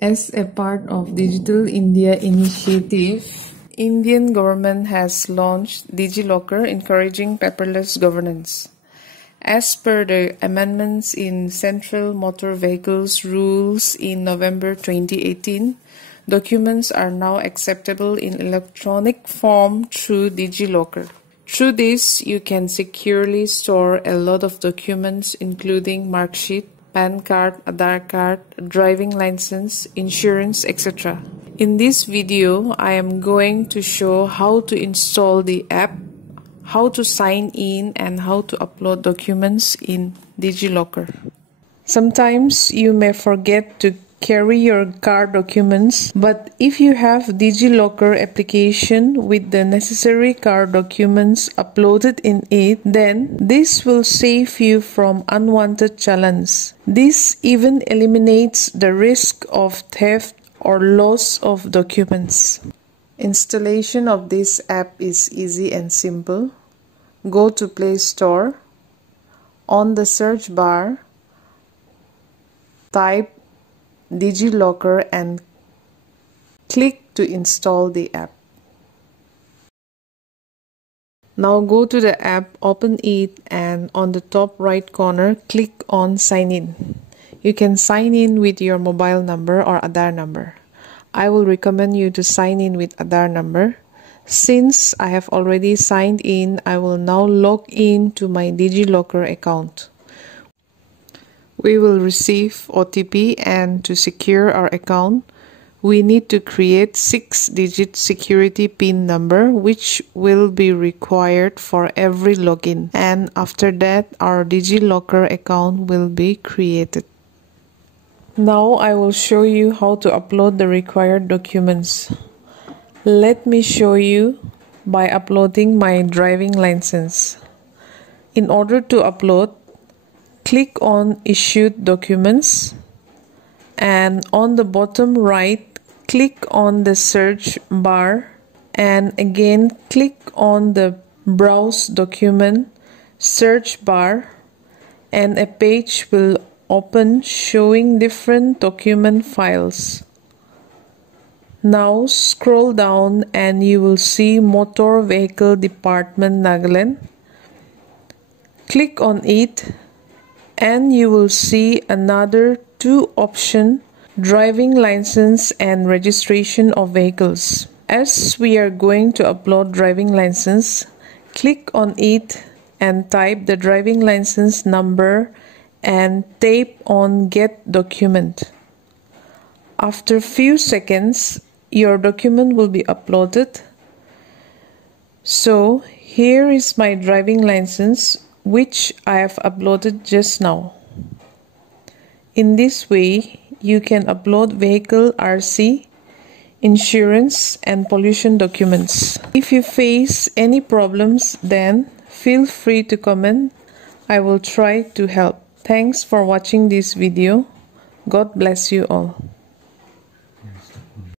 As a part of Digital India initiative, Indian government has launched Digilocker, encouraging paperless governance. As per the amendments in Central Motor Vehicles Rules in November 2018, documents are now acceptable in electronic form through Digilocker. Through this, you can securely store a lot of documents including marksheet, PAN card, Aadhaar card, driving license, insurance, etc. In this video, I am going to show how to install the app, how to sign in, and how to upload documents in Digilocker. Sometimes you may forget to carry your car documents, but if you have Digilocker application with the necessary car documents uploaded in it, then this will save you from unwanted challans. This even eliminates the risk of theft or loss of documents. Installation of this app is easy and simple. Go to Play Store. On the search bar, type Digilocker and click to install the app. Now go to the app, open it, and on the top right corner click on Sign In. You can sign in with your mobile number or Aadhaar number. I will recommend you to sign in with Aadhaar number. Since I have already signed in, I will now log in to my Digilocker account. We will receive OTP, and to secure our account, we need to create 6-digit security PIN number, which will be required for every login. And after that, our Digilocker account will be created. Now I will show you how to upload the required documents. Let me show you by uploading my driving license. In order to upload, click on Issued Documents, and on the bottom right, click on the search bar, and again click on the Browse Document search bar, and a page will open showing different document files. Now scroll down and you will see Motor Vehicle Department Nagaland. Click on it and you will see another two options: driving license and registration of vehicles. As we are going to upload driving license, click on it and type the driving license number and tap on Get Document. After few seconds, your document will be uploaded. So here is my driving license, which I have uploaded just now. In this way, you can upload vehicle RC, insurance, and pollution documents. If you face any problems, then feel free to comment. I will try to help. Thanks for watching this video. God bless you all.